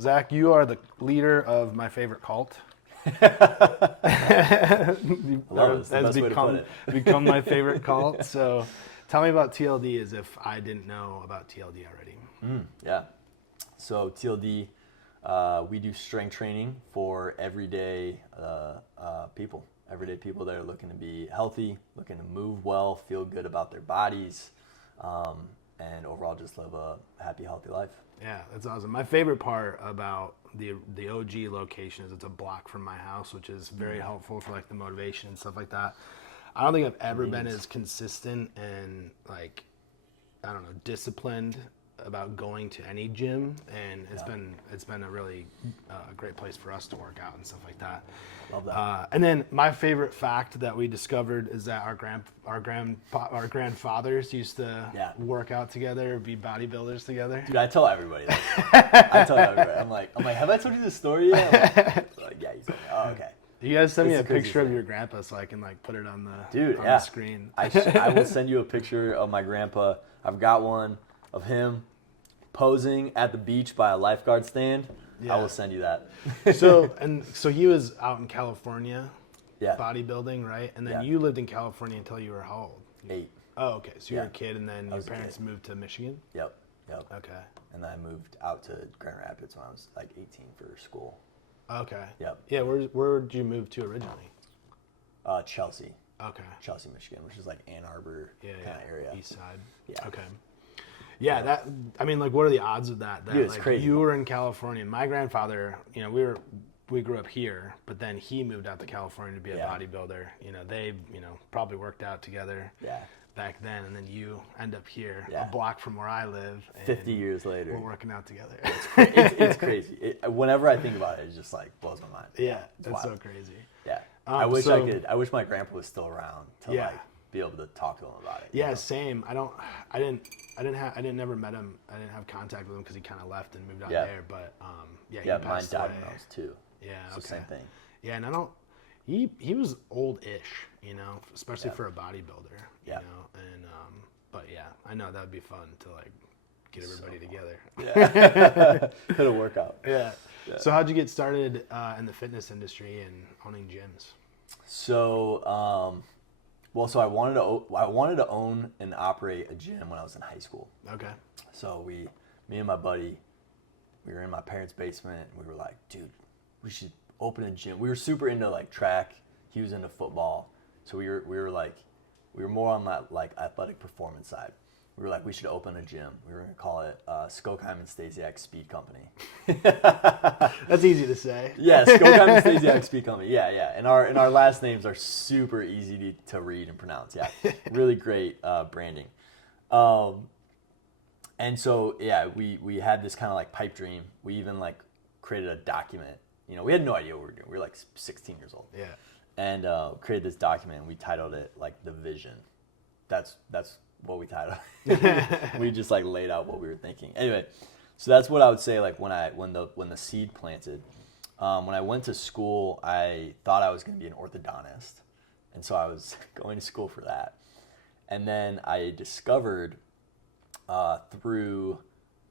Zach, you are the leader of my favorite cult. Love it. That's become my favorite cult. So tell me about TLD as if I didn't know about TLD already. Yeah. So TLD, we do strength training for everyday people. Everyday people that are looking to be healthy, looking to move well, feel good about their bodies, and overall just live a happy, healthy life. Yeah, that's awesome. My favorite part about the OG location is it's a block from my house, which is very helpful for like the motivation and stuff like that. I don't think I've ever been as consistent and like, I don't know, disciplined about going to any gym, and it's been a really great place for us to work out and stuff like that. Love that. And then my favorite fact that we discovered is that our grandfathers used to work out together, be bodybuilders together. Dude, I tell everybody that. I tell everybody. I'm like, have I told you this story yet? Like, yeah, you told me. Oh, okay. You guys send me a picture of your grandpa so I can like put it on the screen. I will send you a picture of my grandpa. I've got one of him posing at the beach by a lifeguard stand. Yeah. I will send you that. So he was out in California, bodybuilding, right? And then you lived in California until you were how old? 8. Oh, okay. So you were a kid, and then your parents moved to Michigan? Yep. Okay. And then I moved out to Grand Rapids when I was like 18 for school. Okay. Yep. Yeah, where did you move to originally? Chelsea. Okay. Chelsea, Michigan, which is like Ann Arbor kind of area. East side. Yeah. Okay. Yeah, what are the odds of that? Dude, it's crazy. You were in California. My grandfather, we grew up here, but then he moved out to California to be a bodybuilder. They, probably worked out together back then, and then you end up here, a block from where I live. And 50 years later. We're working out together. It's crazy. Whenever I think about it, it just like blows my mind. Yeah, that's so crazy. Yeah. I wish my grandpa was still around to like be able to talk to him about it. Yeah, same. I never met him. I didn't have contact with him because he kind of left and moved out there. But he mine died when I was 2. Yeah, it's the same thing. Yeah, and he was old-ish, especially for a bodybuilder. Yeah. And but yeah, I know that would be fun to like get everybody together. Yeah. Hit a workout. Yeah. So how'd you get started in the fitness industry and owning gyms? So, so I wanted to own and operate a gym when I was in high school. Okay. So me and my buddy, we were in my parents' basement, and we were like, dude, we should open a gym. We were super into like track. He was into football. So we were more on that like athletic performance side. We were like, we should open a gym. We were going to call it Skogheim and Enthusiast Speed Company. That's easy to say. Yeah, Skogheim and Enthusiast Speed Company. Yeah. And our last names are super easy to read and pronounce. Yeah, really great branding. And so, we had this kind of like pipe dream. We even like created a document. We had no idea what we were doing. We were like 16 years old. Yeah. And created this document. And we titled it like The Vision. That's what we titled. We just like laid out what we were thinking. Anyway, so that's what I would say. Like when the seed planted, when I went to school, I thought I was going to be an orthodontist, and so I was going to school for that. And then I discovered through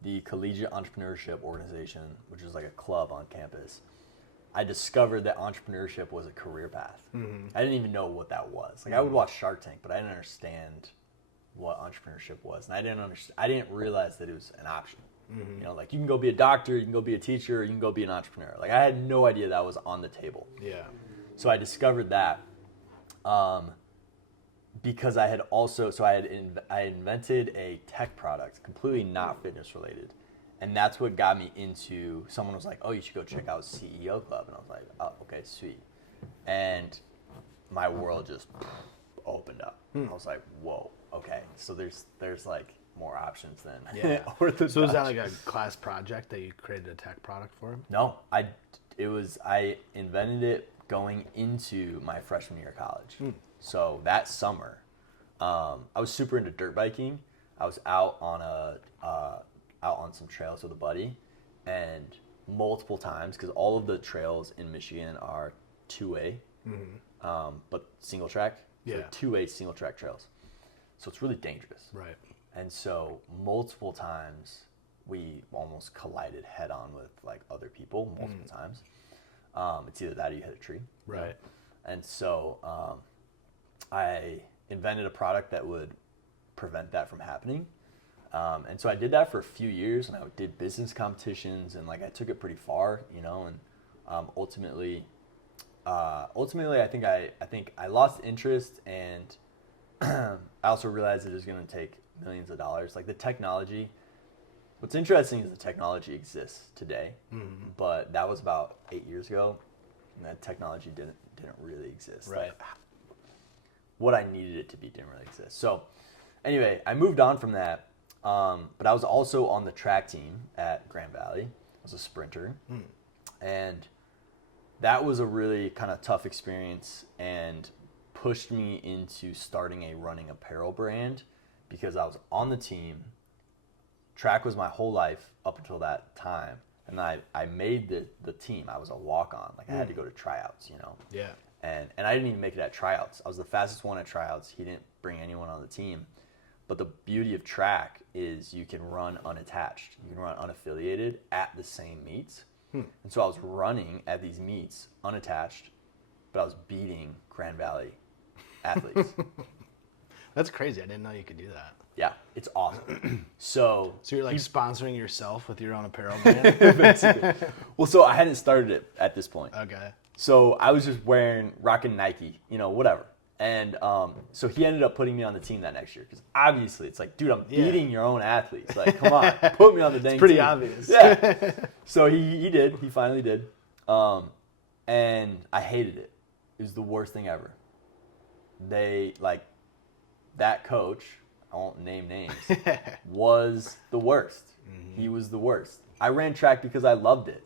the Collegiate Entrepreneurship Organization, which is like a club on campus, I discovered that entrepreneurship was a career path. Mm-hmm. I didn't even know what that was. Like I would watch Shark Tank, but I didn't understand what entrepreneurship was, and I didn't realize that it was an option. Mm-hmm. Like you can go be a doctor, you can go be a teacher, you can go be an entrepreneur. Like I had no idea that was on the table. Yeah. So I discovered that because I invented a tech product completely not fitness related, and that's what got me into. Someone was like, "Oh, you should go check out CEO Club," and I was like, "Oh, okay, sweet," and my world just opened up. I was like, "Whoa." Okay, so there's like more options than orthodontia. So was that like a class project that you created a tech product for him? No, I invented it going into my freshman year of college. So that summer, I was super into dirt biking. I was out on some trails with a buddy, and multiple times, because all of the trails in Michigan are 2-way, but single track. So 2-way single track trails. So it's really dangerous. Right. And so multiple times we almost collided head on with like other people multiple times. It's either that or you hit a tree. Right. And so I invented a product that would prevent that from happening. And so I did that for a few years, and I did business competitions, and like I took it pretty far, you know, and ultimately I think I lost interest, and I also realized it was going to take millions of dollars. Like the technology, what's interesting is the technology exists today, but that was about 8 years ago, and that technology didn't really exist. Right. Like, what I needed it to be didn't really exist. So anyway, I moved on from that, but I was also on the track team at Grand Valley. I was a sprinter, and that was a really kind of tough experience and pushed me into starting a running apparel brand because I was on the team. Track was my whole life up until that time. And I made the team. I was a walk-on. Like I had to go to tryouts, you know. Yeah. And I didn't even make it at tryouts. I was the fastest one at tryouts. He didn't bring anyone on the team. But the beauty of track is you can run unattached. You can run unaffiliated at the same meets. And so I was running at these meets unattached, but I was beating Grand Valley athletes. That's crazy. I didn't know you could do that. Yeah, it's awesome. So you're like sponsoring yourself with your own apparel brand? basically. Well, so I hadn't started it at this point. Okay. So I was just rocking Nike, you know, whatever. And so he ended up putting me on the team that next year because obviously it's like, dude, I'm beating your own athletes. Like, come on, put me on the dang It's pretty team. obvious. Yeah. So he did. He finally did. And I hated it. It was the worst thing ever. They, like, that coach, I won't name names, was the worst. He was the worst. I ran track because I loved it.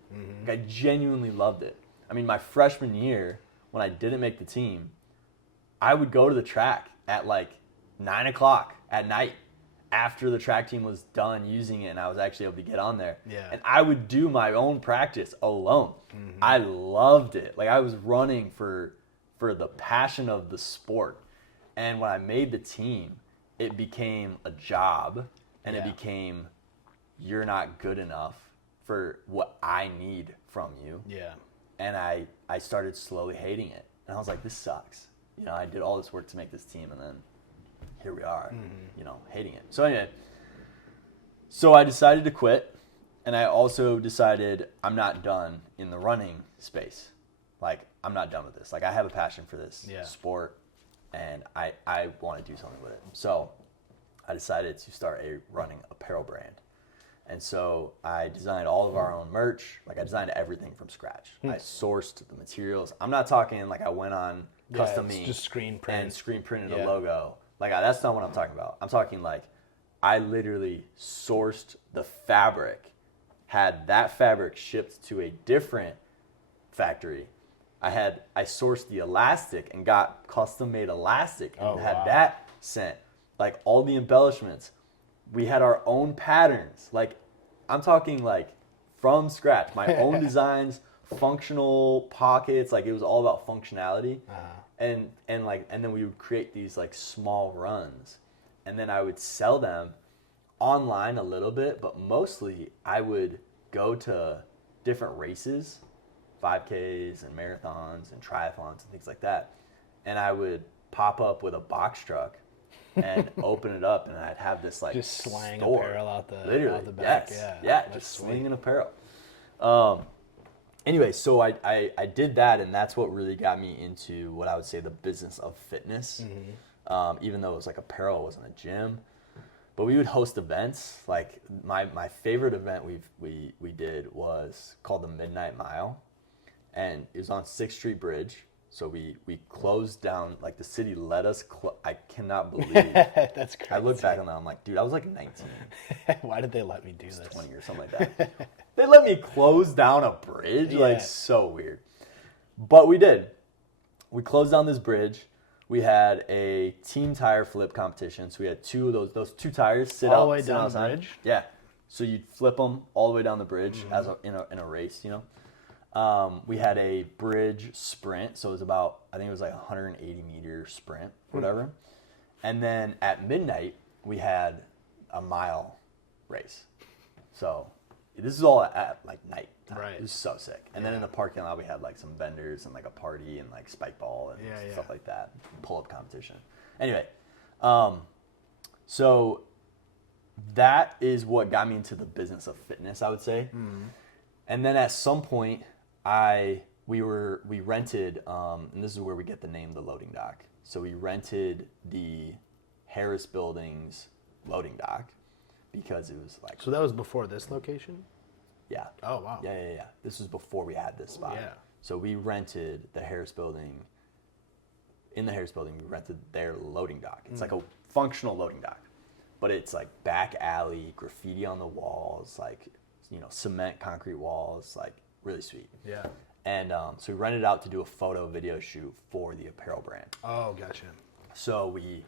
Like, I genuinely loved it. I mean, my freshman year, when I didn't make the team, I would go to the track at like 9 o'clock at night after the track team was done using it and I was actually able to get on there. Yeah. And I would do my own practice alone. I loved it. Like I was running for the passion of the sport. And when I made the team, it became a job and it became, you're not good enough for what I need from you. Yeah. And I started slowly hating it. And I was like, this sucks. You know, I did all this work to make this team, and then here we are, you know, hating it. So anyway, so I decided to quit, and I also decided I'm not done in the running space. Like, I'm not done with this. Like, I have a passion for this sport, and I want to do something with it. So I decided to start a running apparel brand. And so I designed all of our own merch. Like, I designed everything from scratch. I sourced the materials. I'm not talking like I went on Custom Me just screen print. and screen printed a logo. Like, that's not what I'm talking about. I'm talking like I literally sourced the fabric, had that fabric shipped to a different factory. I sourced the elastic and got custom made elastic and had that sent. Like, all the embellishments. We had our own patterns. Like, I'm talking like from scratch. My own designs, functional pockets. Like, it was all about functionality. And then we would create these like small runs, and then I would sell them online a little bit, but mostly I would go to different races, 5Ks and marathons and triathlons and things like that, and I would pop up with a box truck and open it up, and I'd have this like just slang store. apparel out the back. Yes. Yeah, just slinging apparel. Anyway, so I did that, and that's what really got me into what I would say the business of fitness. Even though it was like apparel, it wasn't a gym. But we would host events. Like my favorite event we did was called the Midnight Mile, and it was on 6th Street Bridge. So we closed down, like the city let us, I cannot believe. That's crazy. I look back on that, I'm like, dude, I was like 19. Why did they let me do this? 20 or something like that. They let me close down a bridge? Like, so weird. But we did. We closed down this bridge. We had a team tire flip competition. So we had two of those two tires sit all the way sit down the outside. bridge? Yeah. So you'd flip them all the way down the bridge in a race, you know. We had a bridge sprint. So it was about, I think it was like a 180 meter sprint, whatever. And then at midnight, we had a mile race. So this is all at like night time. Right. It was so sick. And then in the parking lot we had like some vendors and like a party and like spike ball and stuff like that. Pull-up competition. Anyway, so that is what got me into the business of fitness, I would say. Mm-hmm. And then at some point we rented, and this is where we get the name the loading dock. So we rented the Harris Building's loading dock because it was like. So that was before this location? Yeah. Oh, wow. Yeah. This was before we had this spot. Yeah. So we rented the Harris Building. In the Harris Building, we rented their loading dock. It's like a functional loading dock, but it's like back alley, graffiti on the walls, like, cement, concrete walls, like really sweet. Yeah. And so we rented it out to do a photo video shoot for the apparel brand. Oh, gotcha. So we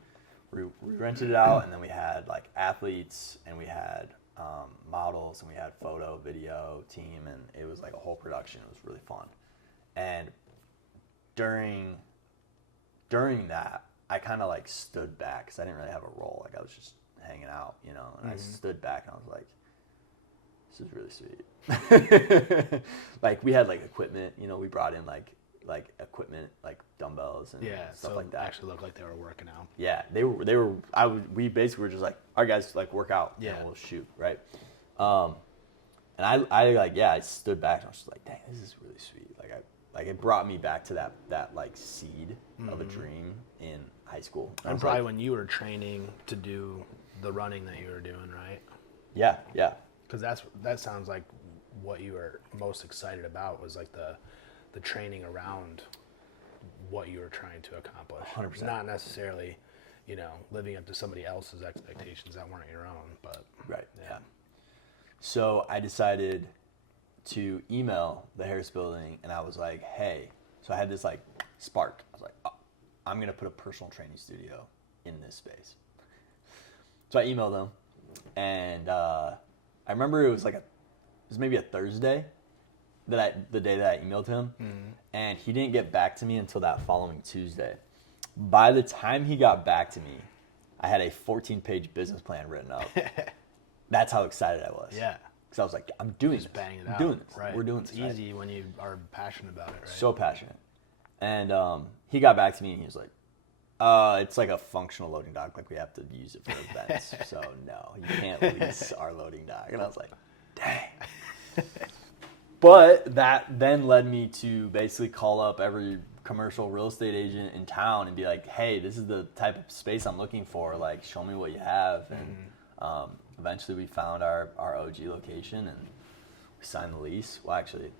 rented it out, and then we had like athletes, and we had models, and we had photo, video team, and it was like a whole production. It was really fun. And during that, I kind of like stood back because I didn't really have a role. Like I was just hanging out, and I stood back and I was like, this is really sweet. Like we had like equipment, we brought in like equipment, like dumbbells and stuff like that. Actually looked like they were working out. Yeah, we basically were just like, all right guys, like work out, and we'll shoot, right? And I stood back and I was just like, dang, this is really sweet. Like it brought me back to that like seed of a dream in high school. And probably when you were training to do the running that you were doing, right? Yeah. Because that sounds like what you were most excited about was like the training around what you were trying to accomplish. 100%. Not necessarily, living up to somebody else's expectations that weren't your own, but right. Yeah. So I decided to email the Harris Building, and I was like, hey. So I had this like spark. I was like, oh, I'm gonna put a personal training studio in this space. So I emailed them, and I remember it was maybe a Thursday the day that I emailed him, and he didn't get back to me until that following Tuesday. By the time he got back to me, I had a 14-page business plan written up. That's how excited I was. Yeah. Because I was like, I'm doing this. Bang it I'm out. doing this. Right. We're doing it's this. It's easy when you are passionate about it, right? So passionate. And he got back to me and he was like, it's like a functional loading dock. Like we have to use it for events. So no, you can't lease our loading dock. And I was like, dang. But that then led me to basically call up every commercial real estate agent in town and be like, hey, this is the type of space I'm looking for. Like, show me what you have. And eventually we found our OG location and we signed the lease. Well, actually,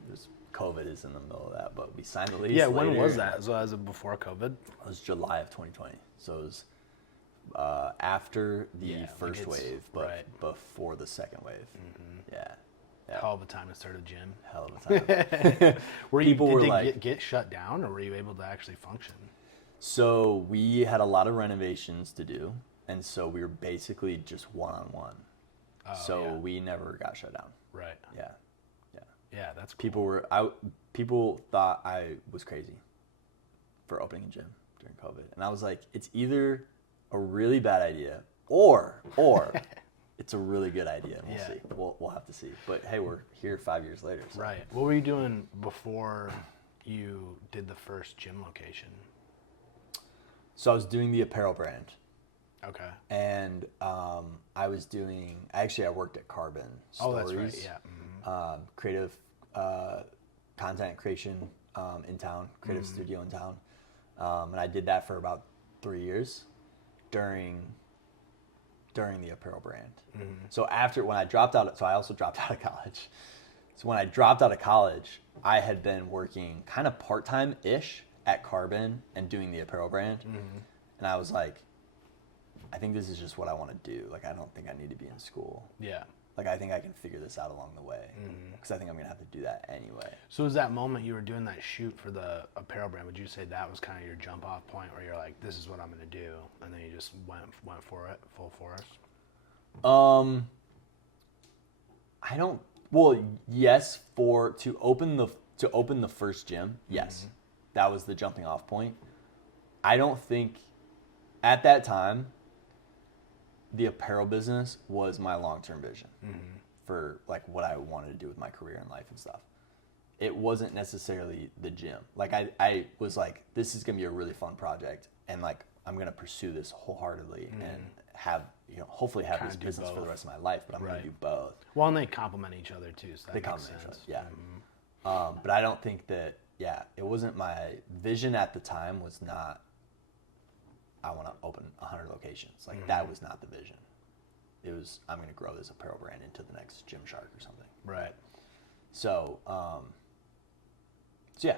COVID is in the middle of that, but we signed the lease. Yeah, when was that? So as of before COVID? It was July of 2020. So it was after the first wave, but before the second wave. Mm-hmm. Yeah. Hell of a time to start a gym. Hell of a time. Did it get shut down, or were you able to actually function? So we had a lot of renovations to do, and so we were basically just one-on-one. We never got shut down. Right. Yeah. Yeah, that's cool. People thought I was crazy for opening a gym during COVID, and I was like, it's either a really bad idea or it's a really good idea. And we'll see. We'll have to see. But hey, we're here 5 years later. So. Right. What were you doing before you did the first gym location? So I was doing the apparel brand. Okay. And I worked at Carbon Stories. Oh, that's right. Yeah. Mm-hmm. Creative content creation in town, creative studio in town. And I did that for about 3 years during the apparel brand. Mm-hmm. So when I dropped out, so I also dropped out of college. So when I dropped out of college, I had been working kind of part-time-ish at Carbon and doing the apparel brand. Mm-hmm. And I was like, I think this is just what I want to do. Like, I don't think I need to be in school. Yeah. Like, I think I can figure this out along the way. Because I think I'm going to have to do that anyway. So was that moment you were doing that shoot for the apparel brand, would you say that was kind of your jump off point where you're like, this is what I'm going to do? And then you just went for it, full force? Yes, to open the first gym, yes. Mm-hmm. That was the jumping off point. I don't think at that time the apparel business was my long-term vision. Mm-hmm. for like what I wanted to do with my career and life and stuff. It wasn't necessarily the gym. Like I was like, this is gonna be a really fun project, and like I'm gonna pursue this wholeheartedly and have, you know, hopefully have this business for the rest of my life. But I'm gonna do both. Well, and they complement each other too. So that makes complement each sense. other, yeah. But I don't think that. Yeah, it wasn't my vision at the time. Was not. I want to open 100 locations. Like that was not the vision. It was, I'm going to grow this apparel brand into the next Gymshark or something. Right. So, so yeah.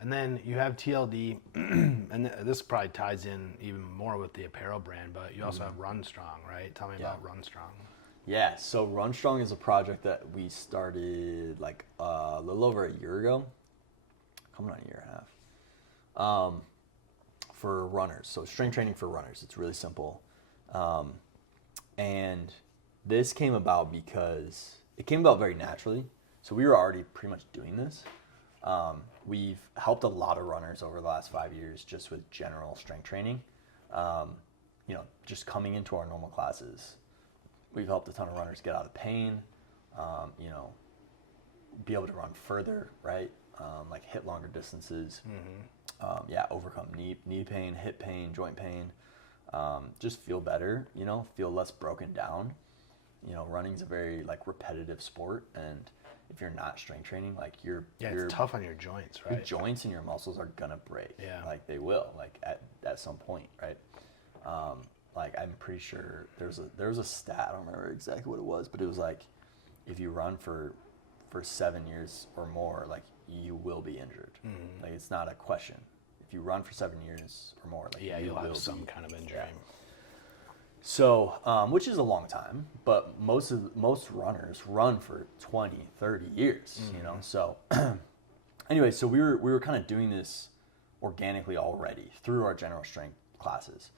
And then you have TLD, and this probably ties in even more with the apparel brand, but you also have Run Strong, right? Tell me about Run Strong. Yeah, so Run Strong is a project that we started like a little over a year ago, coming on a year and a half, for runners. So strength training for runners. It's really simple. And this came about because it came about very naturally. So we were already pretty much doing this. We've helped a lot of runners over the last 5 years just with general strength training. You know, just coming into our normal classes. We've helped a ton of runners get out of pain, you know, be able to run further, right? Like hit longer distances, overcome knee pain, hip pain, joint pain, just feel better, you know, feel less broken down. You know, running's a very like repetitive sport, and if you're not strength training, like you're it's tough on your joints, right? Your joints and your muscles are gonna break. Yeah. Like they will, like at some point, right? Like I'm pretty sure there was a stat, I don't remember exactly what it was, but it was like if you run for 7 years or more, like you will be injured. Like it's not a question. If you run for 7 years or more, like you'll have some kind of injury. Yeah. So, which is a long time, but most runners run for 20, 30 years, you know? So anyway, so we were kind of doing this organically already through our general strength classes.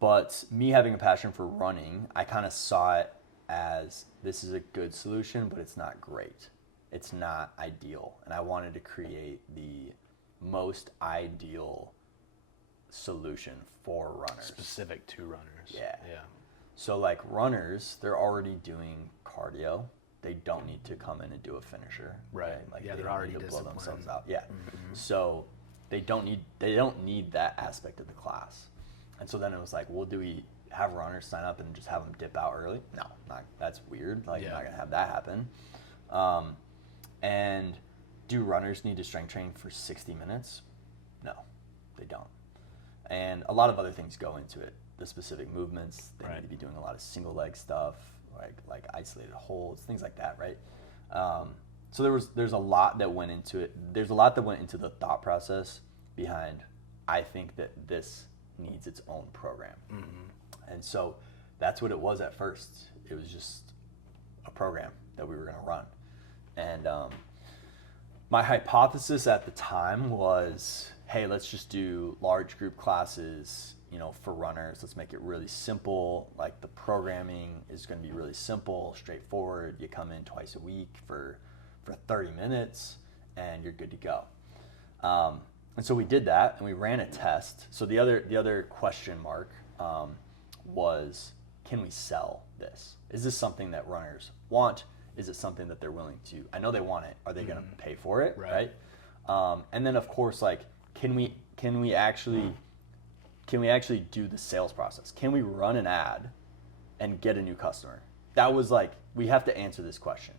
But me having a passion for running, I kind of saw it as this is a good solution, but it's not great. It's not ideal. And I wanted to create the most ideal solution for runners. Specific to runners. Yeah. Yeah. So like runners, they're already doing cardio. They don't need to come in and do a finisher. Right. Like Yeah, they they're don't already need to blow themselves disciplined. out. Yeah. So they don't need that aspect of the class. And so then it was like, well, do we have runners sign up and just have them dip out early? No, that's weird. Like, you're not gonna have that happen. And do runners need to strength train for 60 minutes? No, they don't. And a lot of other things go into it. The specific movements, they need to be doing a lot of single leg stuff, like isolated holds, things like that, right? So there's a lot that went into it. There's a lot that went into the thought process behind, I think that this needs its own program. And so that's what it was at first. It was just a program that we were going to run. And my hypothesis at the time was, hey, let's just do large group classes, you know, for runners. Let's make it really simple. Like the programming is going to be really simple, straightforward. You come in twice a week for 30 minutes and you're good to go. And so we did that and we ran a test. So the other question mark was, can we sell this? Is this something that runners want? Is it something that they're willing to? I know they want it. Are they going to pay for it? Right. And then of course, like, can we actually do the sales process? Can we run an ad and get a new customer? That was like, we have to answer this question.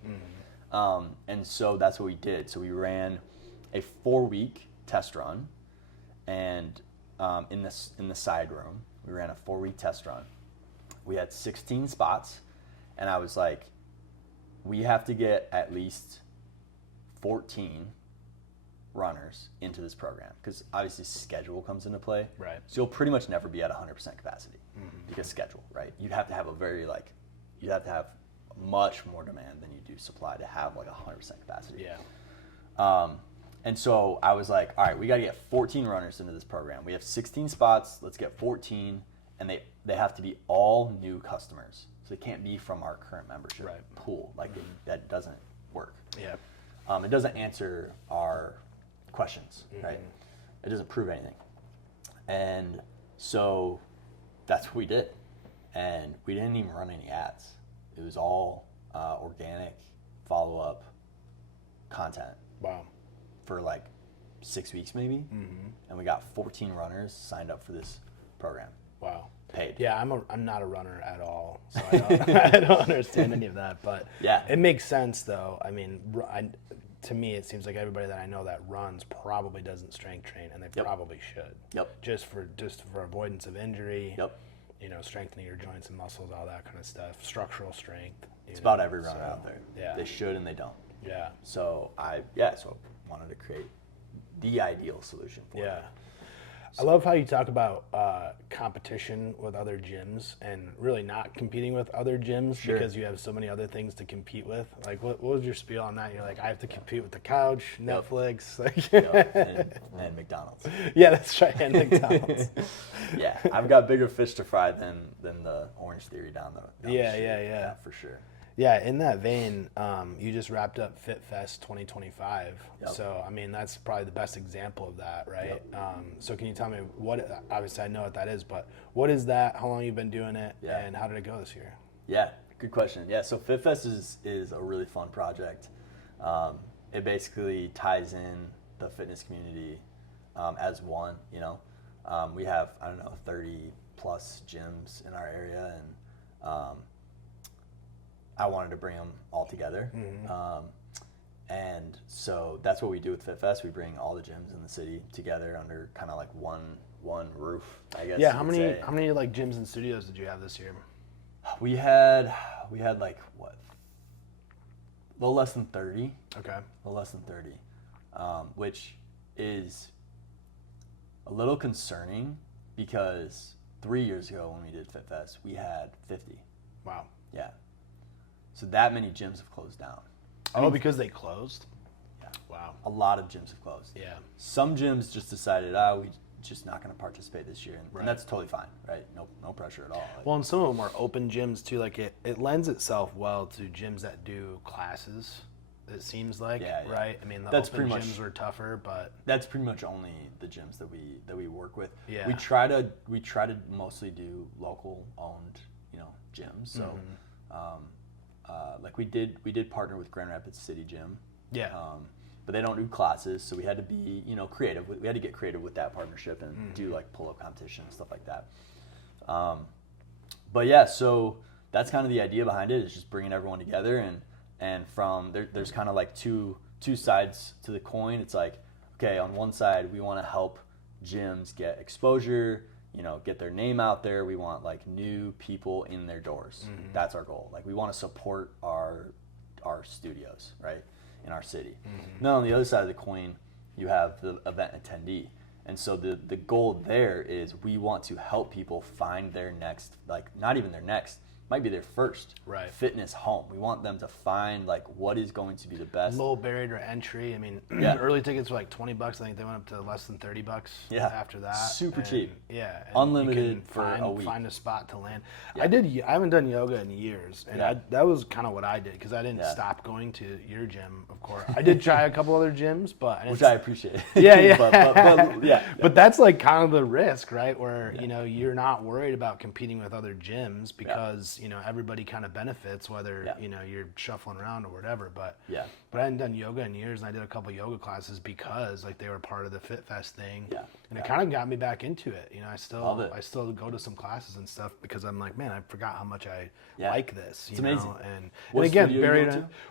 And so that's what we did. So we ran a 4-week test run, and in the side room, we ran a 4-week test run. We had 16 spots, and I was like, we have to get at least 14 runners into this program, because obviously schedule comes into play. Right. So you'll pretty much never be at 100% capacity because schedule, right? You'd have to have you'd have to have much more demand than you do supply to have like 100% capacity. Yeah. And so I was like, all right, we got to get 14 runners into this program. We have 16 spots. Let's get 14, and they have to be all new customers. So they can't be from our current membership pool. Like that doesn't work. Yeah. It doesn't answer our questions, right? It doesn't prove anything. And so that's what we did. and we didn't even run any ads. It was all organic follow-up content. Wow. For like 6 weeks maybe, and we got 14 runners signed up for this program. Wow. Paid. Yeah, I'm not a runner at all, so I don't, I don't understand any of that. But yeah, it makes sense though. I mean, to me, it seems like everybody that I know that runs probably doesn't strength train, and they probably should. Yep. Just for avoidance of injury. Yep. You know, strengthening your joints and muscles, all that kind of stuff. Structural strength. It's about every runner out there. Yeah. They should and they don't. Yeah. So I wanted to create the ideal solution for it. I love how you talk about competition with other gyms and really not competing with other gyms because you have so many other things to compete with. Like, what was your spiel on that? You're like, I have to compete with the couch, Netflix, and McDonald's. Yeah, that's right, and McDonald's. Yeah, I've got bigger fish to fry than the Orange Theory down the street. Yeah, for sure. Yeah, in that vein, you just wrapped up Fit Fest 2025. Yep. So, I mean, that's probably the best example of that, right? Yep. So can you tell me obviously I know what that is, but what is that, how long you've been doing it, and how did it go this year? Yeah, good question. Yeah, so Fit Fest is a really fun project. It basically ties in the fitness community as one, you know. We have, 30 plus gyms in our area, and I wanted to bring them all together. And so that's what we do with Fit Fest. We bring all the gyms in the city together under kind of like one roof, I guess. Yeah, how many like gyms and studios did you have this year? We had like what? A little less than 30. Okay. A little less than 30. Which is a little concerning because 3 years ago when we did Fit Fest, we had 50. Wow. Yeah. So that many gyms have closed down. Because they closed? Yeah. Wow. A lot of gyms have closed. Yeah. Some gyms just decided, we just not going to participate this year. And that's totally fine, right? No pressure at all. Well, and some of them are open gyms too. Like it lends itself well to gyms that do classes, it seems like, right? I mean, the open gyms are tougher, but that's pretty much only the gyms that we work with. Yeah. We try to mostly do local owned, gyms. So like we did partner with Grand Rapids City Gym. Yeah. But they don't do classes, so we had to be, creative. We had to get creative with that partnership and do like pull-up competition and stuff like that. But yeah, so that's kind of the idea behind it, is just bringing everyone together, and from there's kind of like two sides to the coin. It's like, okay, on one side we want to help gyms get exposure, get their name out there. We want like new people in their doors. That's our goal. Like we want to support our studios, right, in our city. Now on the other side of the coin, you have the event attendee. And so the goal there is we want to help people find their next, like not even their next, might be their first fitness home. We want them to find like what is going to be the best. Low barrier to entry. I mean, early tickets were like $20. I think they went up to less than $30 after that. Super cheap. Yeah. Unlimited for a week. Find a spot to land. Yeah. I haven't done yoga in years, and that was kind of what I did because I didn't stop going to your gym, of course. I did try a couple other gyms, but which I appreciate. Yeah. but But that's like kind of the risk, right? Where you're not worried about competing with other gyms because everybody kind of benefits, whether you're shuffling around or whatever. But I hadn't done yoga in years, and I did a couple yoga classes because like they were part of the Fit Fest thing. And it kind of got me back into it. I still go to some classes and stuff because I'm like, man, I forgot how much I like this. It's amazing. And again,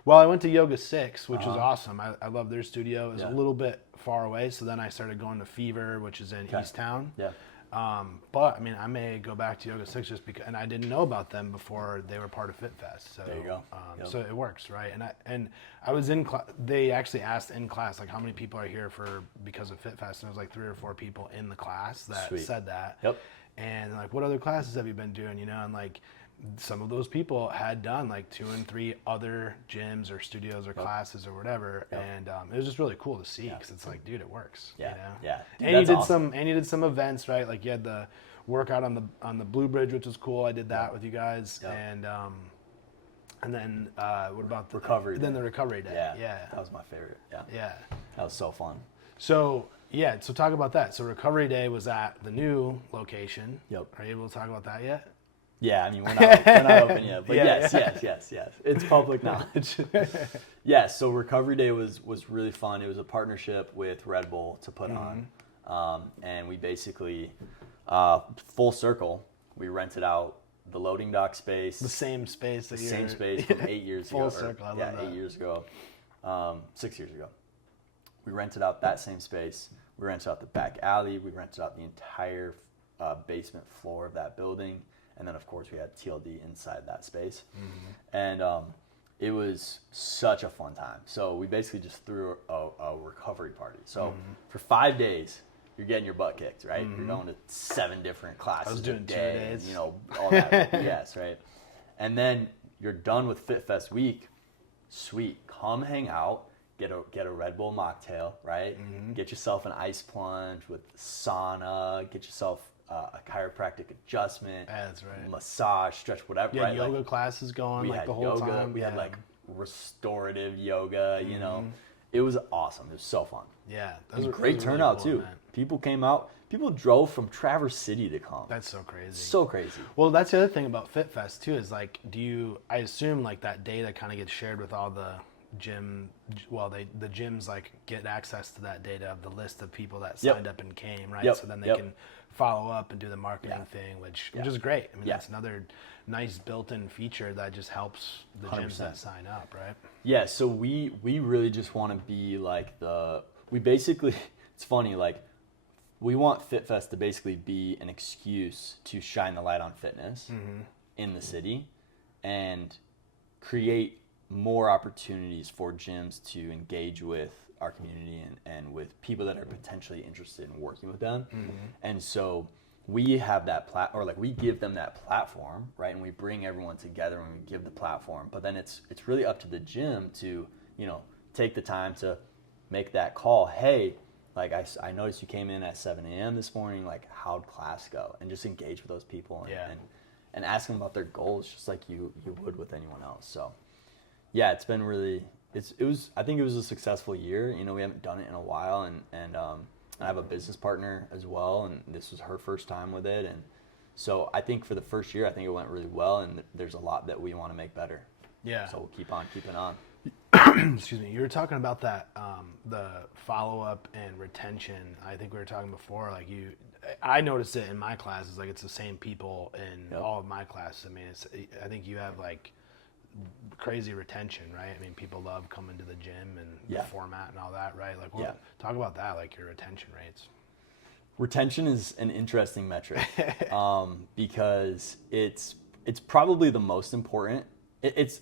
I went to Yoga 6, which is awesome. I love their studio. It was a little bit far away, so then I started going to Fever, which is in East Town. But I mean, I may go back to Yoga 6 just because, and I didn't know about them before they were part of Fit Fest. So there you go. So it works, right? And I was in class. They actually asked in class like how many people are here because of Fit Fest, and it was like 3 or 4 people in the class that said that. And like, what other classes have you been doing? And like, some of those people had done like 2 and 3 other gyms or studios or classes or whatever, and it was just really cool to see because it's like, dude, it works. Dude, and you did some events, right? Like you had the workout on the Blue Bridge, which was cool. I did that with you guys, and then what about the recovery? Then the recovery day. Yeah, that was my favorite. Yeah, that was so fun. So talk about that. So recovery day was at the new location. Yep. Are you able to talk about that yet? Yeah, I mean, we're not open yet, but Yeah, yes. It's public knowledge. Yeah, so Recovery Day was really fun. It was a partnership with Red Bull to put on. And we basically, full circle, we rented out the loading dock space. The same space that Same space from 8 years ago. Full circle, I love that. 8 years ago. 6 years ago. We rented out that same space. We rented out the back alley. We rented out the entire basement floor of that building. And then, of course, we had TLD inside that space. And it was such a fun time. So we basically just threw a recovery party. So for 5 days, you're getting your butt kicked, right? You're going to 7 different classes I was doing a 2 day, days. you know, all that BS, right? And then you're done with Fit Fest week. Sweet. Come hang out. Get a Red Bull mocktail, right? Get yourself an ice plunge with sauna. Get yourself a chiropractic adjustment. That's right. Massage, stretch, whatever. You right? had yoga classes going like had the whole yoga. time. We had like restorative yoga. You know, it was awesome. It was so fun. Yeah, It was a great turnout really cool, too. man. People came out. People drove from Traverse City to come. That's so crazy. So crazy. Well, that's the other thing about Fit Fest too is like, I assume like that data kind of gets shared with all the the gyms like get access to that data of the list of people that signed up and came, right? Yep. So then they can follow up and do the marketing thing, which is great. I mean, that's another nice built-in feature that just helps the gyms that sign up, right? Yeah, so we really just want to be like we basically, it's funny, like we want Fit Fest to basically be an excuse to shine the light on fitness in the city and create more opportunities for gyms to engage with our community and with people that are potentially interested in working with them. And so we have that we give them that platform, right? And we bring everyone together and we give the platform. But then it's really up to the gym to, you know, take the time to make that call. Hey, like I noticed you came in at 7 a.m. this morning. Like, how'd class go? And just engage with those people and ask them about their goals, just like you would with anyone else. So. Yeah, it's been really. I think it was a successful year. You know, we haven't done it in a while, and I have a business partner as well, and this was her first time with it, and so I think for the first year, I think it went really well, and there's a lot that we want to make better. Yeah. So we'll keep on keeping on. Excuse me. You were talking about that, the follow up and retention. I think we were talking before. Like I noticed it in my classes. Like it's the same people in all of my classes. I mean, I think you have like crazy retention, right? I mean, people love coming to the gym and the format and all that, right? Like, talk about that, like your retention rates. Retention is an interesting metric because it's probably the most important. It's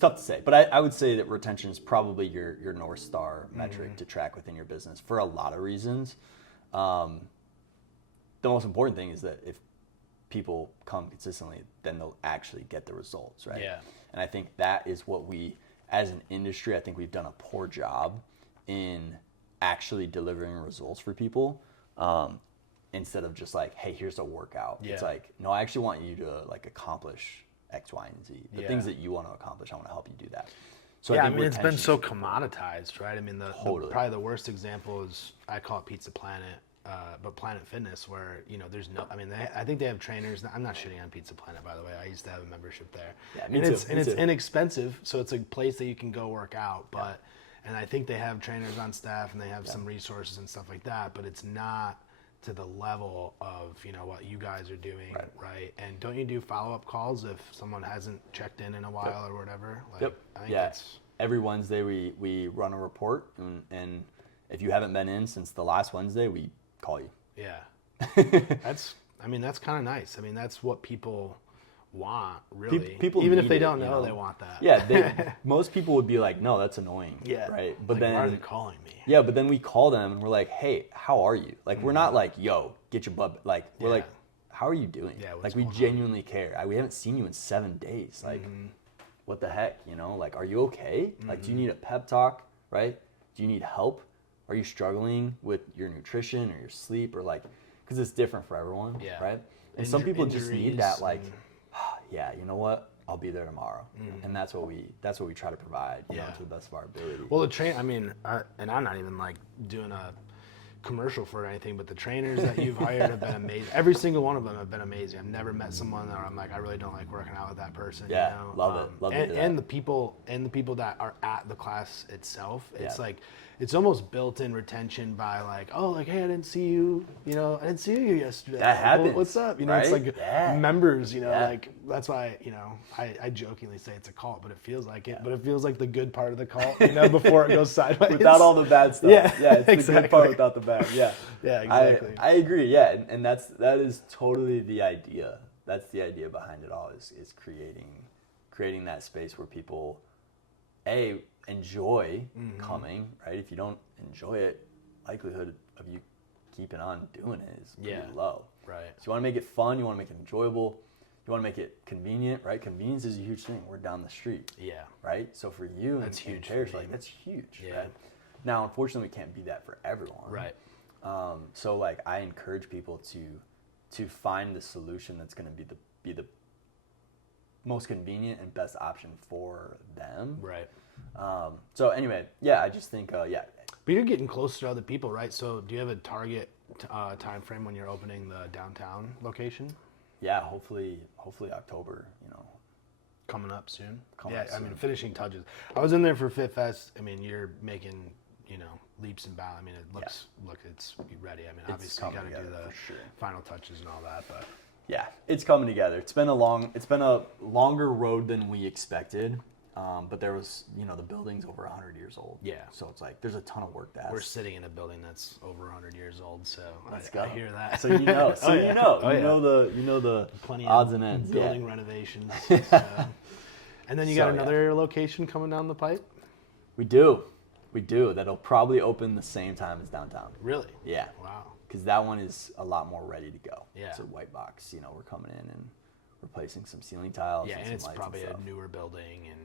tough to say, but I would say that retention is probably your North Star metric to track within your business for a lot of reasons. The most important thing is that if people come consistently, then they'll actually get the results, right? Yeah. And I think that is what we, as an industry, I think we've done a poor job in actually delivering results for people instead of just like, hey, here's a workout. It's like, no, I actually want you to like accomplish X, Y, and Z. The things that you want to accomplish, I want to help you do that. So I mean, it's been so commoditized, right? I mean, probably the worst example is, I call it Pizza Planet. But Planet Fitness, where, you know, there's no, I mean, I think they have trainers. I'm not shitting on Pizza Planet, by the way. I used to have a membership there. Yeah, me too. It's inexpensive, so it's a place that you can go work out. But and I think they have trainers on staff and they have some resources and stuff like that. But it's not to the level of, you know, what you guys are doing, right? And don't you do follow-up calls if someone hasn't checked in a while or whatever? Like, I think that's every Wednesday we run a report, and if you haven't been in since the last Wednesday, we call you. Yeah. That's kind of nice. I mean, that's what people want, really. People even if they it, don't know, they want that. Yeah, most people would be like, no, that's annoying. Yeah. Right? But like, then, why are they calling me? Yeah, but then we call them and we're like, hey, how are you? Like, we're not like, yo, get your butt. Like, we're like, how are you doing? Yeah, like, we genuinely care. We haven't seen you in 7 days. Like, what the heck, you know? Like, are you okay? Like, do you need a pep talk, right? Do you need help? Are you struggling with your nutrition or your sleep, or like, because it's different for everyone, right? And some people just need that, like, yeah, you know what? I'll be there tomorrow, and that's what we try to provide, you know, to the best of our ability. Well, I mean, and I'm not even like doing a commercial for anything, but the trainers that you've hired have been amazing. Every single one of them have been amazing. I've never met someone that I'm like, I really don't like working out with that person. Yeah, you know? love it. Love and, to do and that. the people that are at the class itself, it's Yeah. like it's almost built-in retention by like, oh, like, hey, I didn't see you. You know, I didn't see you yesterday. That Like, happens, what's up? You know, it's right? like Yeah. members. You know, Yeah. like that's why I jokingly say it's a cult, but it feels like it. But it feels like the good part of the cult. You know, before it goes sideways. Without all the bad stuff. Yeah, It's the exactly. good part without the bad. Yeah. Yeah, exactly. I agree. Yeah, and that is totally the idea. That's the idea behind it all is creating that space where people enjoy coming, right? If you don't enjoy it, likelihood of you keeping on doing it is pretty low. Right. So you want to make it fun, you want to make it enjoyable, you want to make it convenient, right? Convenience is a huge thing. We're down the street. Yeah. Right? So for you That's and huge Parrish, for me. like that's huge. Yeah. Right? Now, unfortunately, we can't be that for everyone. Right. So like I encourage people to find the solution that's going to be the most convenient and best option for them. Right. So anyway, yeah, I just think But you're getting closer to other people, right? So do you have a target time frame when you're opening the downtown location? yeah, hopefully October, Coming up soon. Coming yeah, up I mean, soon. finishing touches. I was in there for Fit Fest. I mean, you're making, leaps and bounds. I mean, it looks, it's ready. I mean, obviously you got coming to do together the for sure. final touches and all that, but Yeah, it's coming together. It's been a longer road than we expected. But there was, the building's over 100 years old. Yeah. So it's like, there's a ton of work to we're ask. sitting in a building that's over 100 years old, so Let's I go. hear that. So you know, Oh, yeah. Oh, you yeah. know the Plenty odds of and ends. building Yeah. renovations. So. And then you got So, yeah. another location coming down the pipe? We do. That'll probably open the same time as downtown. Really? Yeah. Wow. Because that one is a lot more ready to go. Yeah. It's a white box. We're coming in and replacing some ceiling tiles. Yeah, and and some it's lights probably and a stuff. newer building and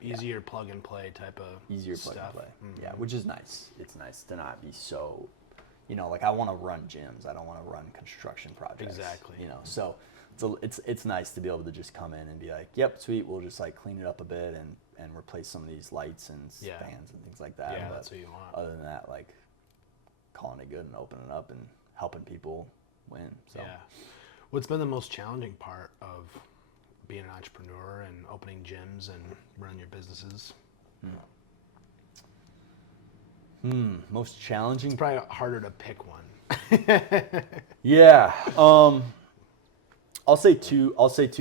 easier plug and play type of Easier stuff. plug and play. Mhm. Yeah, which is nice. It's nice to not be so, like I want to run gyms. I don't want to run construction projects. Exactly. So it's nice to be able to just come in and be like, yep, sweet. We'll just like clean it up a bit and replace some of these lights and Yeah. fans and things like that. Yeah, But that's what you want. other than that, like calling it good and opening it up and helping people win. So Yeah. What's been the most challenging part of being an entrepreneur and opening gyms and running your businesses? most challenging. It's probably harder to pick one. Yeah. I'll say two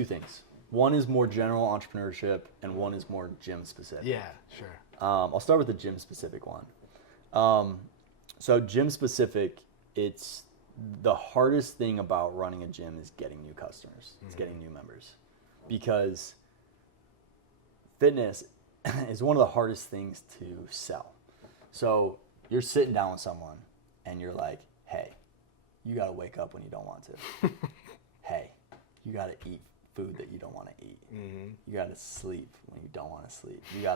things. One is more general entrepreneurship, and one is more gym specific. Yeah, sure. I'll start with the gym specific one. So gym specific, it's the hardest thing about running a gym is getting new customers. It's getting new members, because fitness is one of the hardest things to sell. So you're sitting down with someone and you're like, hey, you got to wake up when you don't want to. Hey, you got to eat food that you don't want to eat. Mm-hmm. You got to sleep when you don't want to sleep. You got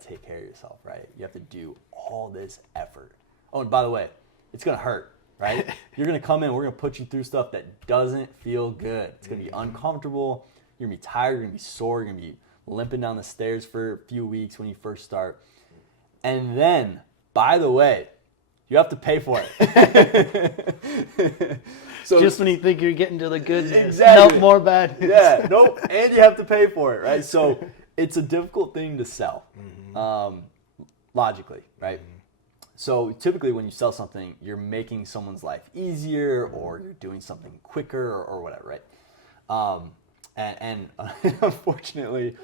to take care of yourself, right? You have to do all this effort. Oh, and by the way, it's going to hurt, right? You're going to come in, we're going to put you through stuff that doesn't feel good. It's going to be uncomfortable. You're going to be tired, you're going to be sore, you're going to be limping down the stairs for a few weeks when you first start. And then, by the way, you have to pay for it. So Just when you think you're getting to the goodness. Exactly. Nope, more bad news. yeah, nope, and you have to pay for it, right? So it's a difficult thing to sell, logically, right? So typically when you sell something, you're making someone's life easier, or you're doing something quicker, or whatever, right? And unfortunately,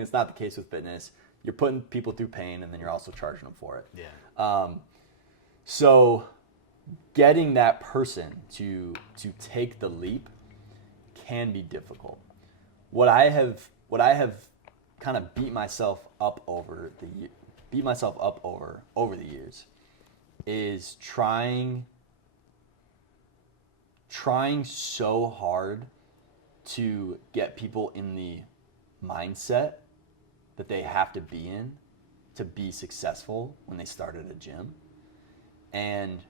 it's not the case with fitness. You're putting people through pain, and then you're also charging them for it. Yeah. So getting that person to take the leap can be difficult. What I have kind of beat myself up over the years is trying so hard to get people in the mindset that they have to be in to be successful when they start at a gym. And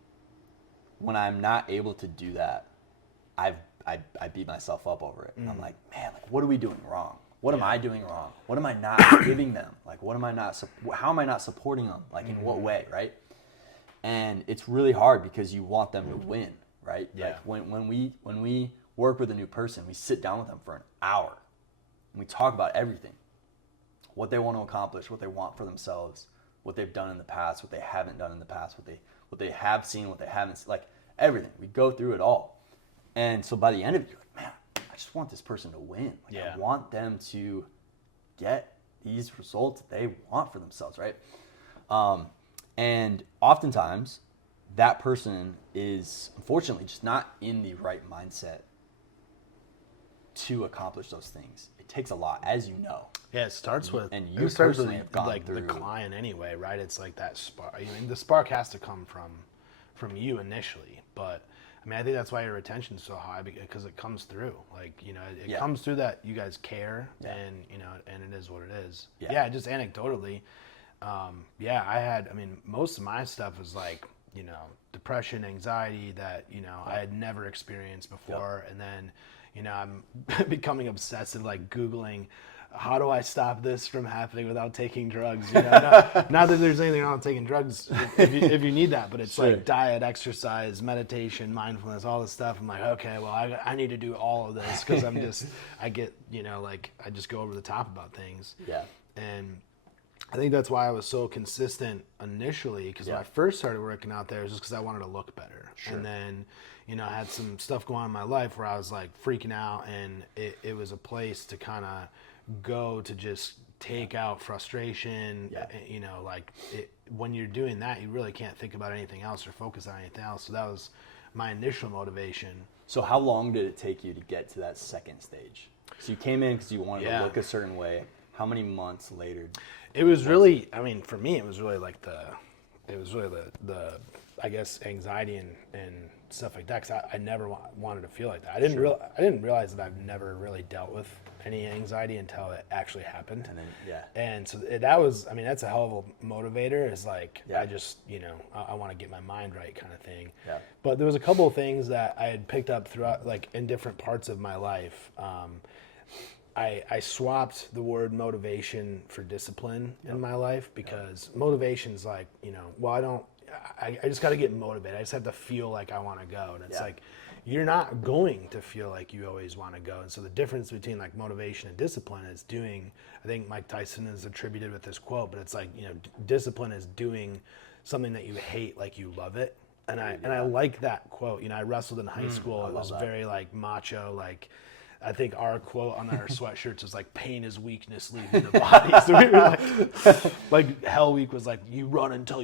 when I'm not able to do that, I beat myself up over it. And I'm like, man, like, what are we doing wrong? What am I doing wrong? What am I not giving them? Like, how am I not supporting them? Like, in what way, right? And it's really hard because you want them to win, right? Yeah. Like when we work with a new person, we sit down with them for an hour and we talk about everything. What they want to accomplish, what they want for themselves, what they've done in the past, what they haven't done in the past, what they have seen, what they haven't, like everything. We go through it all. And so by the end of it, you're like, man, I just want this person to win. Like, I want them to get these results that they want for themselves, right? And oftentimes, that person is unfortunately just not in the right mindset to accomplish those things. It takes a lot, as you know. Yeah, it starts with, and you starts with personally have gone like through the client anyway, right? It's like that spark. I mean, the spark has to come from you initially, but I mean, I think that's why your retention's so high, because it comes through. Like, you know, it comes through that you guys care, and you know, and it is what it is. Yeah, just anecdotally, I mean, most of my stuff was like, you know, depression, anxiety that, you know, I had never experienced before, and then, you know, I'm becoming obsessive, like Googling, how do I stop this from happening without taking drugs? You know, not that there's anything wrong with taking drugs if you need that, but it's like diet, exercise, meditation, mindfulness, all this stuff. I'm like, okay, well, I need to do all of this because I get, you know, like I just go over the top about things. Yeah. And I think that's why I was so consistent initially, because when I first started working out there, it was just because I wanted to look better. Sure. And then, you know, I had some stuff going on in my life where I was like freaking out, and it was a place to kind of go to just take out frustration. You know, like when you're doing that, you really can't think about anything else or focus on anything else. So that was my initial motivation. So how long did it take you to get to that second stage? So you came in because you wanted to look a certain way. How many months later? It was really, I mean, for me, it was really like the I guess, anxiety and stuff like that. Cause I never wanted to feel like that. I didn't realize that I've never really dealt with any anxiety until it actually happened. And then, And so that was, I mean, that's a hell of a motivator. Is like, I just, you know, I want to get my mind right kind of thing. Yeah. But there was a couple of things that I had picked up throughout, like in different parts of my life. I swapped the word motivation for discipline in my life, because motivation's like, you know, well, I just got to get motivated. I just have to feel like I want to go. And it's like, you're not going to feel like you always want to go. And so the difference between like motivation and discipline is doing, I think Mike Tyson is attributed with this quote, but it's like, you know, discipline is doing something that you hate like you love it. And I like that quote. You know, I wrestled in high school. It was very like macho, like, I think our quote on our sweatshirts was like, pain is weakness leaving the body. So we were like Hell Week was like, you run until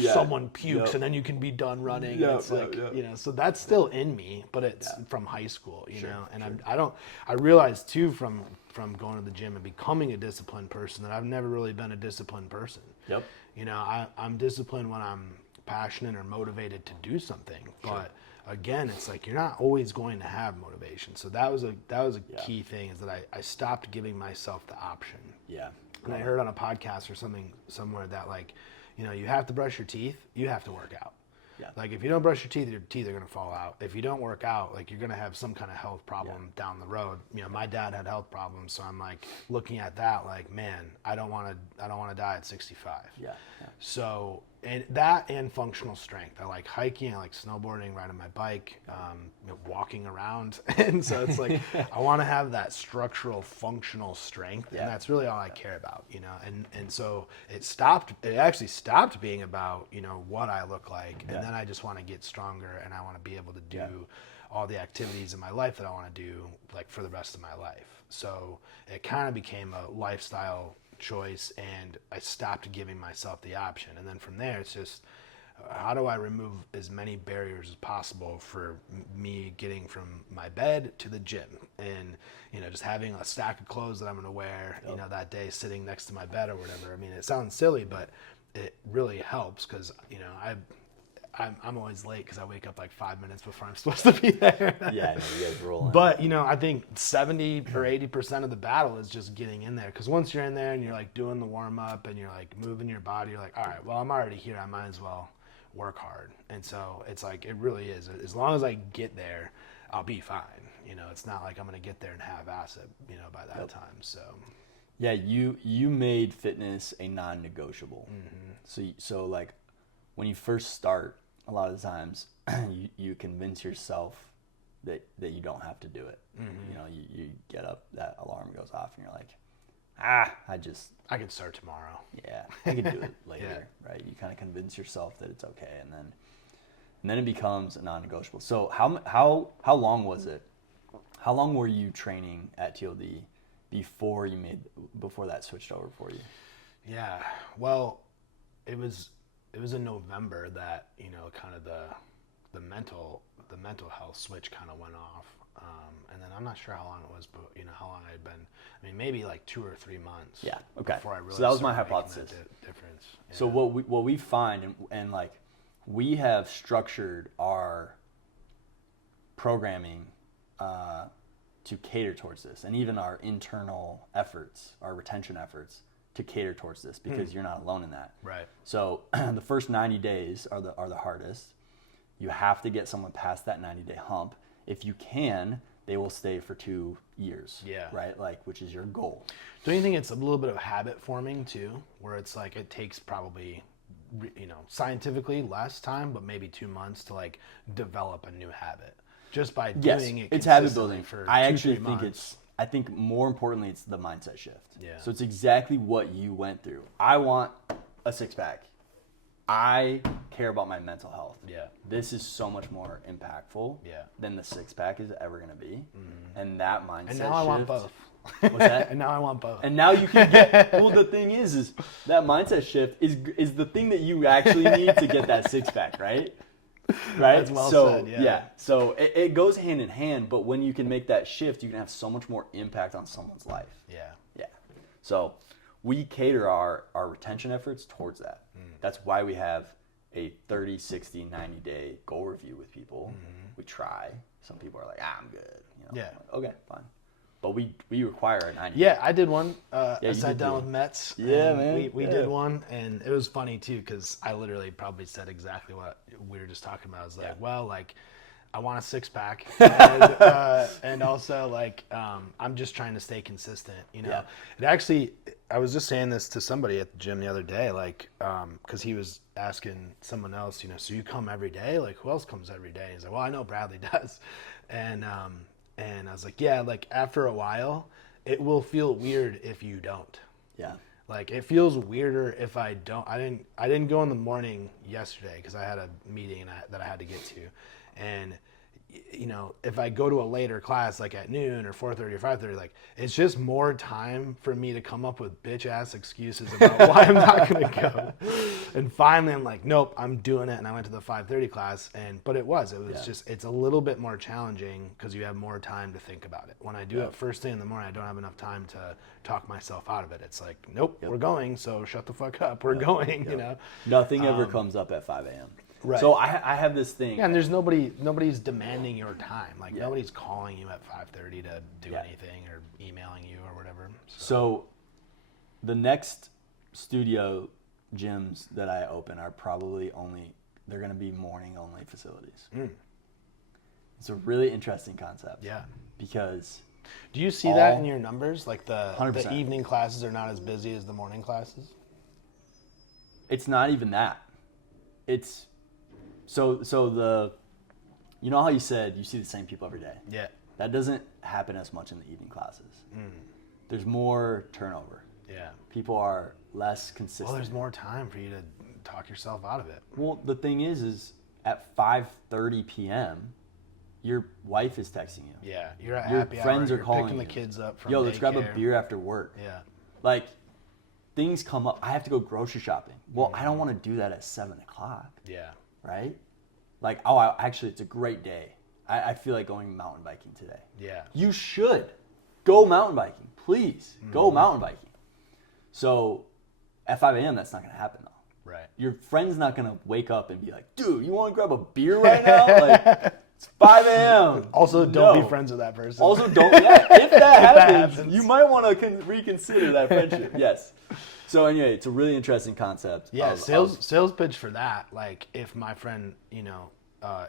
someone pukes and then you can be done running. And it's like, you know, so that's still in me, but it's from high school, you know, and I realized too from going to the gym and becoming a disciplined person that I've never really been a disciplined person. Yep. You know, I'm disciplined when I'm passionate or motivated to do something, but again, it's like you're not always going to have motivation. So that was a key thing, is that I stopped giving myself the option. Yeah. And I heard on a podcast or something somewhere that, like, you know, you have to brush your teeth, you have to work out. Yeah. Like if you don't brush your teeth are going to fall out. If you don't work out, like you're going to have some kind of health problem down the road. You know, my dad had health problems, so I'm like looking at that like, man, I don't want to die at 65. Yeah. So, and that and functional strength. I like hiking, I like snowboarding, riding my bike, walking around. And so it's like, I want to have that structural functional strength. And that's really all I care about, you know? And so it actually stopped being about, you know, what I look like. And then I just want to get stronger, and I want to be able to do all the activities in my life that I want to do, like, for the rest of my life. So it kind of became a lifestyle choice, and I stopped giving myself the option. And then from there, it's just, how do I remove as many barriers as possible for me getting from my bed to the gym, and, you know, just having a stack of clothes that I'm going to wear, you know, that day sitting next to my bed or whatever. I mean, it sounds silly, but it really helps, because, you know, I'm always late because I wake up like 5 minutes before I'm supposed to be there. Yeah, you guys rolling. But, you know, I think 70 or 80% of the battle is just getting in there. Because once you're in there and you're like doing the warm up and you're like moving your body, you're like, all right, well, I'm already here. I might as well work hard. And so it's like, it really is. As long as I get there, I'll be fine. You know, it's not like I'm going to get there and half-ass it, you know, by that time. So. Yeah, you made fitness a non-negotiable. Mm-hmm. So like, when you first start, a lot of the times you convince yourself that you don't have to do it. You know, you get up, that alarm goes off, and you're like, I could start tomorrow. Yeah, I could do it later, right? You kind of convince yourself that it's okay, and then it becomes a non-negotiable. So how long was it? How long were you training at TLD before that switched over for you? Yeah, well, it was in November that, you know, kind of the mental health switch kind of went off. And then I'm not sure how long it was, but, you know, how long I had been. I mean, maybe like 2 or 3 months. Yeah. Okay. Before I really so that was my started making hypothesis. that difference. Yeah. So what we find, and like, we have structured our programming to cater towards this, and even our internal efforts, our retention efforts, to cater towards this, because you're not alone in that. Right. So the first 90 days are the hardest. You have to get someone past that 90-day hump. If you can, they will stay for 2 years. Yeah. Right? Like, which is your goal. Don't you think it's a little bit of habit forming too, where it's like it takes probably, you know, scientifically less time, but maybe 2 months to like develop a new habit just by doing it. It's habit consistently building. For I 2, actually 3 think months. I think more importantly, it's the mindset shift. Yeah. So it's exactly what you went through. I want a 6-pack. I care about my mental health. Yeah. This is so much more impactful than the 6-pack is ever going to be. And that mindset And now I want both. What's that? And now I want both. And now you can get, well, the thing is that mindset shift is the thing that you actually need to get that 6-pack, right? Right? That's well so, said, yeah. So it goes hand in hand, but when you can make that shift, you can have so much more impact on someone's life. Yeah. Yeah. So we cater our retention efforts towards that. That's why we have a 30, 60, 90-day goal review with people. We try. Some people are like, I'm good. You know, Yeah. like, okay, fine. But we require a 90. Yeah, I did one. I you sat did down do with Mets. Yeah, and man. We did one, and it was funny too because I literally probably said exactly what we were just talking about. I was like, well, like, I want a 6-pack, and also like I'm just trying to stay consistent. You know, it actually. I was just saying this to somebody at the gym the other day, like, because he was asking someone else, you know, so you come every day? Like, who else comes every day? And he's like, well, I know Bradley does, and I was like, yeah, like after a while, it will feel weird if you don't. Yeah. Like it feels weirder if I don't. I didn't go in the morning yesterday because I had a meeting that I had to get to, and you know, if I go to a later class like at noon or 4:30 or 5:30, like it's just more time for me to come up with bitch ass excuses about why I'm not gonna go. And finally I'm like, nope, I'm doing it. And I went to the 5:30 class, but it was just, it's a little bit more challenging because you have more time to think about it. When I do it first thing in the morning, I don't have enough time to talk myself out of it. It's like, nope, we're going, so shut the fuck up. We're going, you know. Nothing ever comes up at 5 a.m. Right. So I have this thing. Yeah, and there's nobody's demanding your time. Like nobody's calling you at 5:30 to do anything or emailing you or whatever. So the next studio gyms that I open are probably they're going to be morning only facilities. It's a really interesting concept. Yeah. Because do you see that in your numbers? Like the 100%. evening classes are not as busy as the morning classes? It's not even that. It's so the, you know how you said you see the same people every day? Yeah. That doesn't happen as much in the evening classes. There's more turnover. Yeah. People are less consistent. Well, there's more time for you to talk yourself out of it. Well, the thing is at 5:30 p.m., your wife is texting you. Yeah. You're at your happy friends hour. are calling picking you. The kids up from Yo, let's grab a daycare. beer after work. Yeah. Like, things come up. I have to go grocery shopping. Well, I don't want to do that at 7 o'clock. Yeah. Right? Like, actually, it's a great day. I feel like going mountain biking today. Yeah. You should. Go mountain biking. Please. Go mountain biking. So, at 5 a.m., that's not going to happen, though. Right. Your friend's not going to wake up and be like, dude, you want to grab a beer right now? Like, it's 5 a.m. Also, don't be friends with that person. Also, don't. Yeah, if that happens, you might want to reconsider that friendship. Yes. So anyway, it's a really interesting concept. Yeah, sales pitch for that. Like, if my friend, you know,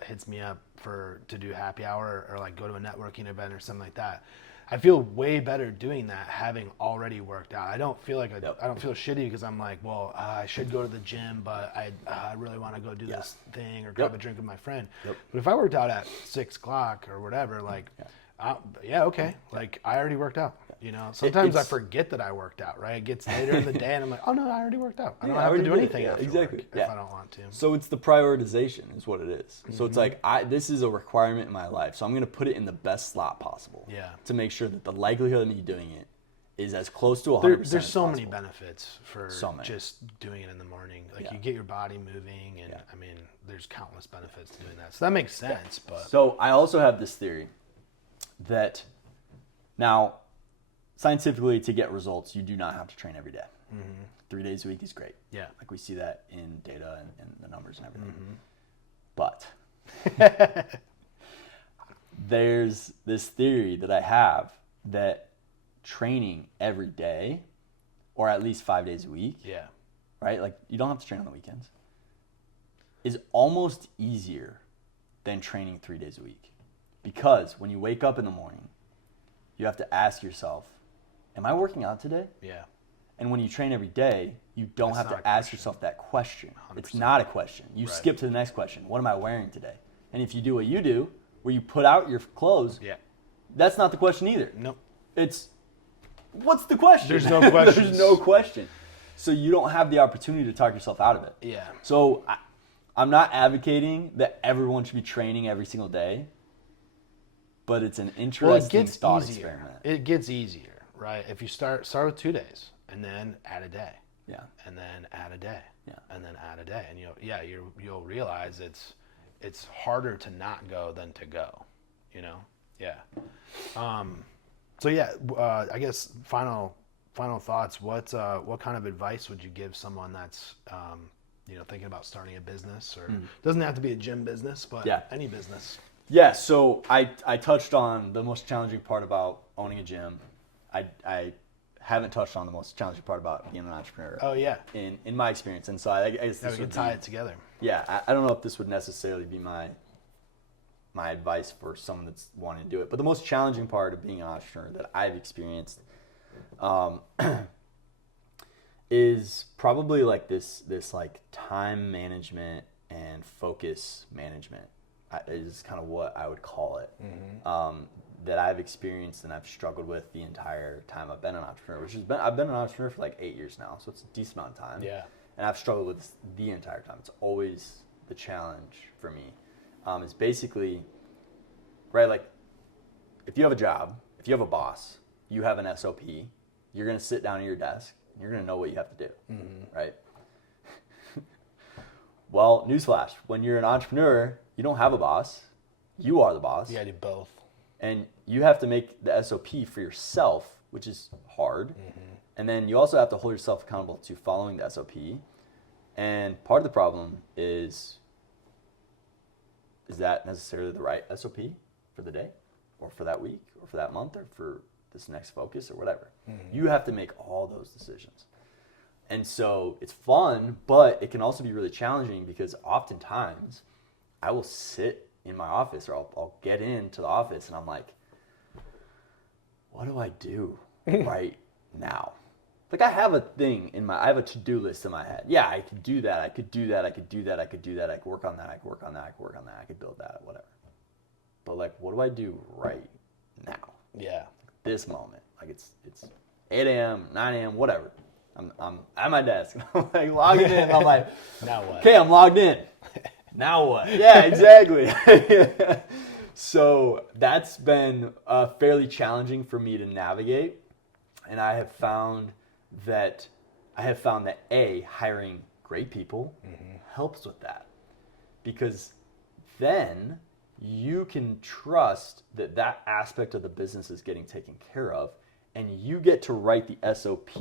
hits me up to do happy hour or like go to a networking event or something like that, I feel way better doing that having already worked out. I don't feel like I don't feel shitty because I'm like, well, I should go to the gym, but I really want to go do this thing or grab a drink with my friend. But if I worked out at 6 o'clock or whatever, like, okay, like I already worked out. You know, sometimes I forget that I worked out. Right, it gets later in the day, and I'm like, oh no, I already worked out. I don't have to do anything after work if I don't want to. So it's the prioritization is what it is. So it's like this is a requirement in my life, so I'm going to put it in the best slot possible. Yeah. To make sure that the likelihood of me doing it is as close to 100%. There's so many benefits for just doing it in the morning. Like you get your body moving, and I mean, there's countless benefits to doing that. So that makes sense. But so I also have this theory that now, scientifically, to get results, you do not have to train every day. 3 days a week is great. Yeah. Like we see that in data and the numbers and everything. But there's this theory that I have that training every day, or at least 5 days a week, right? Like you don't have to train on the weekends, is almost easier than training 3 days a week. Because when you wake up in the morning, you have to ask yourself, am I working out today? Yeah. And when you train every day, you don't have to ask yourself that question. 100%. It's not a question. You skip to the next question. What am I wearing today? And if you do what you do, where you put out your clothes, that's not the question either. Nope. It's, what's the question? There's no question. There's no question. So you don't have the opportunity to talk yourself out of it. Yeah. So I'm not advocating that everyone should be training every single day, but it's an interesting thought experiment. It gets easier, right? If you start with 2 days and then add a day. Yeah. And then add a day. Yeah. And then add a day. And you'll realize it's harder to not go than to go, you know? Yeah. I guess final thoughts. What kind of advice would you give someone that's thinking about starting a business, or doesn't have to be a gym business, but any business? Yeah, so I touched on the most challenging part about owning a gym. I haven't touched on the most challenging part about being an entrepreneur. Oh yeah. In my experience, and so I guess this would tie it together. Yeah, I don't know if this would necessarily be my advice for someone that's wanting to do it, but the most challenging part of being an entrepreneur that I've experienced is probably like this like time management and focus management. Is kind of what I would call it, that I've experienced and I've struggled with the entire time I've been an entrepreneur, I've been an entrepreneur for like 8 years now, so it's a decent amount of time. Yeah. And I've struggled with this the entire time. It's always the challenge for me. It's basically, right, like if you have a job, if you have a boss, you have an SOP, you're going to sit down at your desk and you're going to know what you have to do, right? Well, newsflash, when you're an entrepreneur, you don't have a boss. You are the boss. You gotta do both. And you have to make the SOP for yourself, which is hard. And then you also have to hold yourself accountable to following the SOP. And part of the problem is that necessarily the right SOP for the day or for that week or for that month or for this next focus or whatever? You have to make all those decisions. And so it's fun, but it can also be really challenging because oftentimes I will sit in my office or I'll get into the office and I'm like, what do I do right now? Like I have a thing I have a to-do list in my head. Yeah, I could do that. I could do that. I could do that. I could do that. I could work on that. I could work on that. I could work on that. I could build that, whatever. But like, what do I do right now? Yeah. This moment. Like it's 8 a.m., 9 a.m., whatever. I'm at my desk. I'm like logging in. I'm like, now what? Okay, I'm logged in. Now what? Yeah, exactly. So that's been fairly challenging for me to navigate. And I have found that hiring great people helps with that. Because then you can trust that aspect of the business is getting taken care of. And you get to write the SOP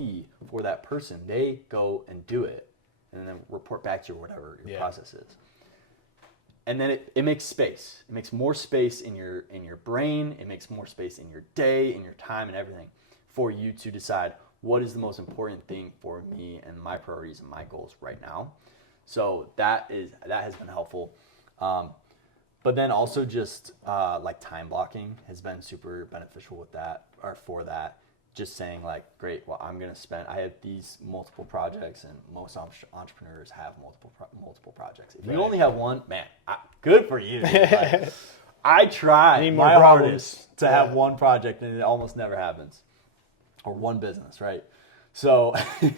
for that person. They go and do it, and then report back to you or whatever your process is. And then it makes space. It makes more space in your brain. It makes more space in your day, in your time, and everything for you to decide what is the most important thing for me and my priorities and my goals right now. So that has been helpful. But then also just like time blocking has been super beneficial with that, or for that. Just saying like, great, well, I'm going to spend, I have these multiple projects, and most entrepreneurs have multiple projects. If you only have one, man, good for you. Dude. Like, I try my hardest to have one project, and it almost never happens. Or one business, right? So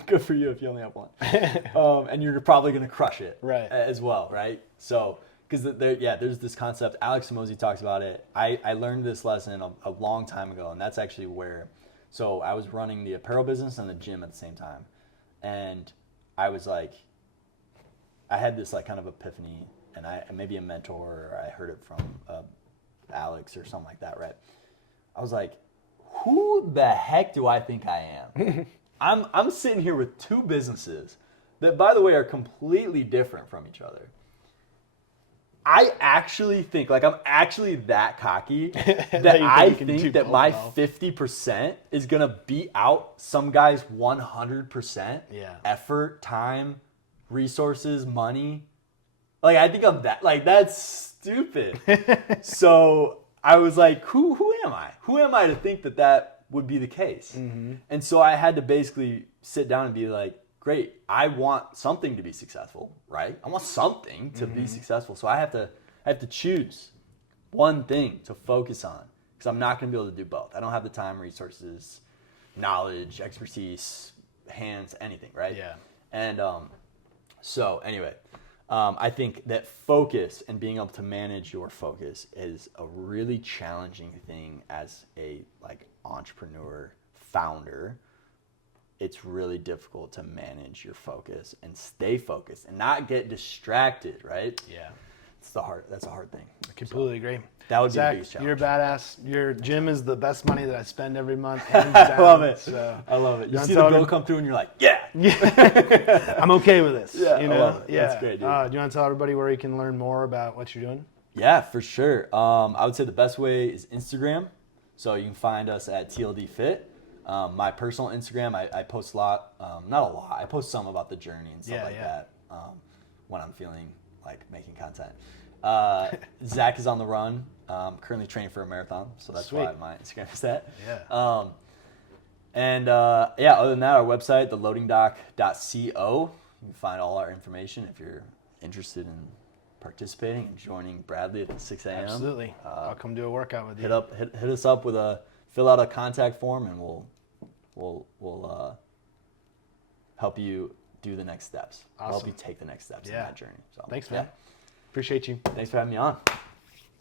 good for you if you only have one. And you're probably going to crush it as well, right? So, because there's this concept, Alex Mosey talks about it. I learned this lesson a long time ago, and that's actually where, so I was running the apparel business and the gym at the same time. And I was like, I had this like kind of epiphany, and maybe a mentor, or I heard it from Alex or something like that, right? I was like, who the heck do I think I am? I'm sitting here with two businesses that, by the way, are completely different from each other. I actually think, like, I'm actually that cocky that I think that my 50% is going to beat out some guy's 100% effort, time, resources, money. Like, I think I'm that, like, that's stupid. So I was like, who am I? Who am I to think that would be the case? Mm-hmm. And so I had to basically sit down and be like, great, I want something to be successful, right? I want something to be successful. So I have to choose one thing to focus on, because I'm not going to be able to do both. I don't have the time, resources, knowledge, expertise, hands, anything, right? Yeah. And so anyway, I think that focus and being able to manage your focus is a really challenging thing as a like entrepreneur, founder. It's really difficult to manage your focus and stay focused and not get distracted, right? Yeah. That's a hard thing. I completely agree. That would Zach, be the biggest challenge. you're badass. Your gym is the best money that I spend every month. I love it. So, I love it. You see the bill come through and you're like, yeah. I'm okay with this. Yeah, you know? I love it. Yeah. That's great, dude. Do you want to tell everybody where you can learn more about what you're doing? Yeah, for sure. I would say the best way is Instagram. So you can find us at TLD Fit. My personal Instagram, I post a lot, not a lot. I post some about the journey and stuff that when I'm feeling like making content. Zach is on the run. Currently training for a marathon, so that's why my Instagram is that. Yeah. Other than that, our website, theloadingdock.co. You can find all our information if you're interested in participating and joining Bradley at 6 a.m. Absolutely. I'll come do a workout with you. Hit us up with fill out a contact form, and we'll help you do the next steps. Awesome. We'll help you take the next steps in that journey. So thanks, man. Appreciate you. Thanks for having me on.